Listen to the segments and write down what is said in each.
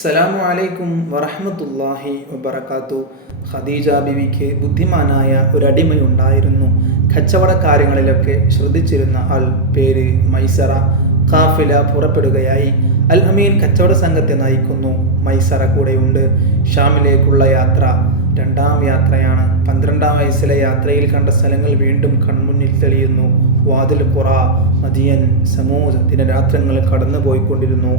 അസ്സലാമു അലൈക്കും വറഹ്മത്തുള്ളാഹി വബറകാത്തു. ഖദീജ ബിവിക്ക് ബുദ്ധിമാനായ ഒരടിമയുണ്ടായിരുന്നു. കച്ചവടക്കാര്യങ്ങളിലൊക്കെ ശ്രദ്ധിച്ചിരുന്ന ആൾ. പേര് മൈസറ. ഖാഫില പുറപ്പെടുകയായി. അൽ അമീൻ കച്ചവട സംഘത്തെ നയിക്കുന്നു. മൈസറ കൂടെയുണ്ട്. ഷാമിലേക്കുള്ള യാത്ര രണ്ടാം യാത്രയാണ്. 12-ാം വയസ്സിലെ യാത്രയിൽ കണ്ട സ്ഥലങ്ങൾ വീണ്ടും കൺമുന്നിൽ തെളിയുന്നു. വാദിൽ ഖുറ, മദിയൻ, സമൂദ് ദിനരാത്രങ്ങൾ കടന്നു പോയിക്കൊണ്ടിരുന്നു.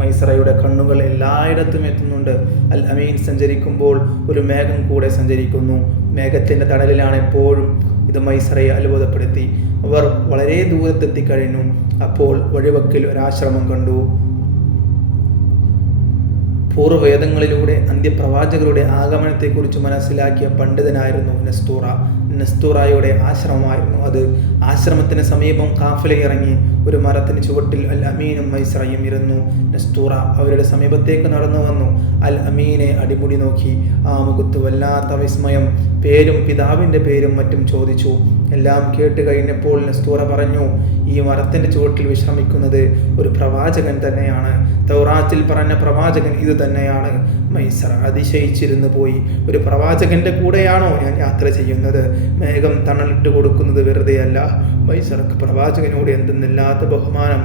മൈസറയുടെ കണ്ണുകൾ എല്ലായിടത്തും എത്തുന്നുണ്ട്. അൽ അമീൻ സഞ്ചരിക്കുമ്പോൾ ഒരു മേഘം കൂടെ സഞ്ചരിക്കുന്നു. മേഘത്തിൻ്റെ തണലിലാണ് എപ്പോഴും. ഇത് മൈസറയെ അത്ഭുതപ്പെടുത്തി. അവർ വളരെ ദൂരത്തെത്തിക്കഴിഞ്ഞു. അപ്പോൾ വഴിവക്കിൽ ഒരാശ്രമം കണ്ടു. പൂർവ്വവേദങ്ങളിലൂടെ അന്ത്യപ്രവാചകരുടെ ആഗമനത്തെക്കുറിച്ച് മനസ്സിലാക്കിയ പണ്ഡിതനായിരുന്നു നസ്തൂറ. നസ്തൂറയുടെ ആശ്രമമായിരുന്നു അത്. ആശ്രമത്തിന് സമീപം കാഫില ഇറങ്ങി. ഒരു മരത്തിന് ചുവട്ടിൽ അൽ അമീനും മൈസറയും ഇരുന്നു. നസ്തൂറ അവരുടെ സമീപത്തേക്ക് നടന്നു വന്നു. അൽ അമീനെ അടിമുടി നോക്കി. ആ മുഖത്ത് വല്ലാത്ത വിസ്മയം. പേരും പിതാവിൻ്റെ പേരും മറ്റും ചോദിച്ചു. എല്ലാം കേട്ട് കഴിഞ്ഞപ്പോൾ നസ്തൂറ പറഞ്ഞു, ഈ മരത്തിൻ്റെ ചുവട്ടിൽ വിശ്രമിക്കുന്നത് ഒരു പ്രവാചകൻ തന്നെയാണ്. തൗറാത്തിൽ പറഞ്ഞ പ്രവാചകൻ ഇത് തന്നെയാണ്. മൈസറ അതിശയിച്ചിരുന്നു പോയി. ഒരു പ്രവാചകന്റെ കൂടെയാണോ ഞാൻ യാത്ര ചെയ്യുന്നത്? മേഘം തണലിട്ട് കൊടുക്കുന്നത് വെറുതെയല്ല. മൈസറക്ക് പ്രവാചകനോട് എന്തെന്നില്ലാത്ത ബഹുമാനം.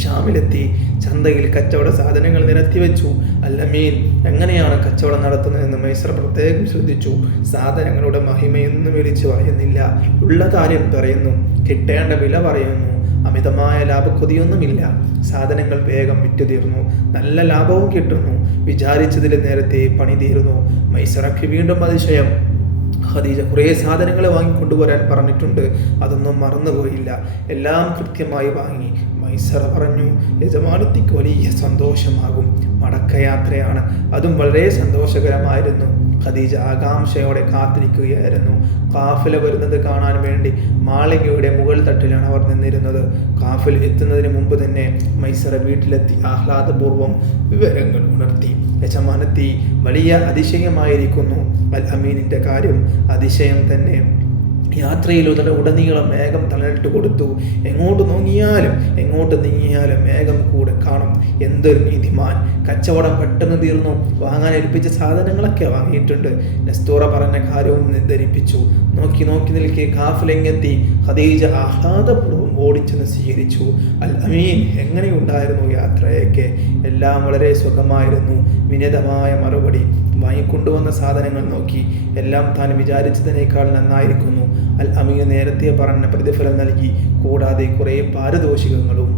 ഷാമിലെത്തി. ചന്തയിൽ കച്ചവട സാധനങ്ങൾ നിരത്തിവെച്ചു. അൽ അമീൻ എങ്ങനെയാണ് കച്ചവടം നടത്തുന്നതെന്ന് മൈസറ പ്രത്യേകം ശ്രദ്ധിച്ചു. സാധനങ്ങളുടെ മഹിമയൊന്നും വിളിച്ചു പറയുന്നില്ല. ഉള്ള കാര്യം പറയുന്നു. കിട്ടേണ്ട വില പറയുന്നു. അമിതമായ ലാഭക്കൊതിയൊന്നുമില്ല. സാധനങ്ങൾ വേഗം വിറ്റുതീർന്നു. നല്ല ലാഭവും കിട്ടുന്നു. വിചാരിച്ചതിൽ നേരത്തെ പണി തീർന്നു. മൈസറക്ക് വീണ്ടും അതിശയം. ഖദീജ കുറേ സാധനങ്ങൾ വാങ്ങിക്കൊണ്ടുവരാൻ പറഞ്ഞിട്ടുണ്ട്. അതൊന്നും മറന്നുപോയില്ല. എല്ലാം കൃത്യമായി വാങ്ങി. മൈസറ പറഞ്ഞു, യജമാനത്തിക്ക് വലിയ സന്തോഷമാകും. മടക്കയാത്രയാണ്. അതും വളരെ സന്തോഷകരമായിരുന്നു. ഖദീജ ആകാംക്ഷയോടെ കാത്തിരിക്കുകയായിരുന്നു. കാഫില വരുന്നത് കാണാൻ വേണ്ടി മാളികയുടെ മുകൾ തട്ടിലാണ് അവർ നിന്നിരുന്നത്. കാഫിൽ എത്തുന്നതിന് മുമ്പ് തന്നെ മൈസറ വീട്ടിലെത്തി ആഹ്ലാദപൂർവ്വം വിവരങ്ങൾ ഉണർത്തി. യജമാനത്തി വലിയ അതിശയമായിരിക്കുന്നു. അൽ അമീനിൻ്റെ കാര്യം അതിശയം തന്നെ. ഉടനീളം മേഘം തണലിട്ട് കൊടുത്തു. എങ്ങോട്ട് നോങ്ങിയാലും എങ്ങോട്ട് നീങ്ങിയാലും മേഘം കൂടെ കാണും. എന്തൊരു നീതിമാൻ! കച്ചവടം പെട്ടെന്ന് തീർന്നു. വാങ്ങാൻ ഏൽപ്പിച്ച സാധനങ്ങളൊക്കെ വാങ്ങിയിട്ടുണ്ട്. നസ്തൂറ പറഞ്ഞ കാര്യവും ധരിപ്പിച്ചു. നോക്കി നിൽക്കെ കാഫിലെങ്ങെത്തി. ഖദീജ ആഹ്ലാദപൂർവ്വം ഓടിച്ചെന്ന് സ്വീകരിച്ചു. അൽ അമീൻ എങ്ങനെയുണ്ടായിരുന്നു യാത്രയൊക്കെ? എല്ലാം വളരെ സുഖമായിരുന്നു. വിനീതമായ മറുപടി. വാങ്ങിക്കൊണ്ടുവന്ന സാധനങ്ങൾ നോക്കി. എല്ലാം താൻ വിചാരിച്ചതിനേക്കാൾ നന്നായിരിക്കുന്നു. അൽ അമീൻ നേരത്തെ പറഞ്ഞ പ്രതിഫലം നൽകി. കൂടാതെ കുറേ പാരിതോഷികങ്ങളും.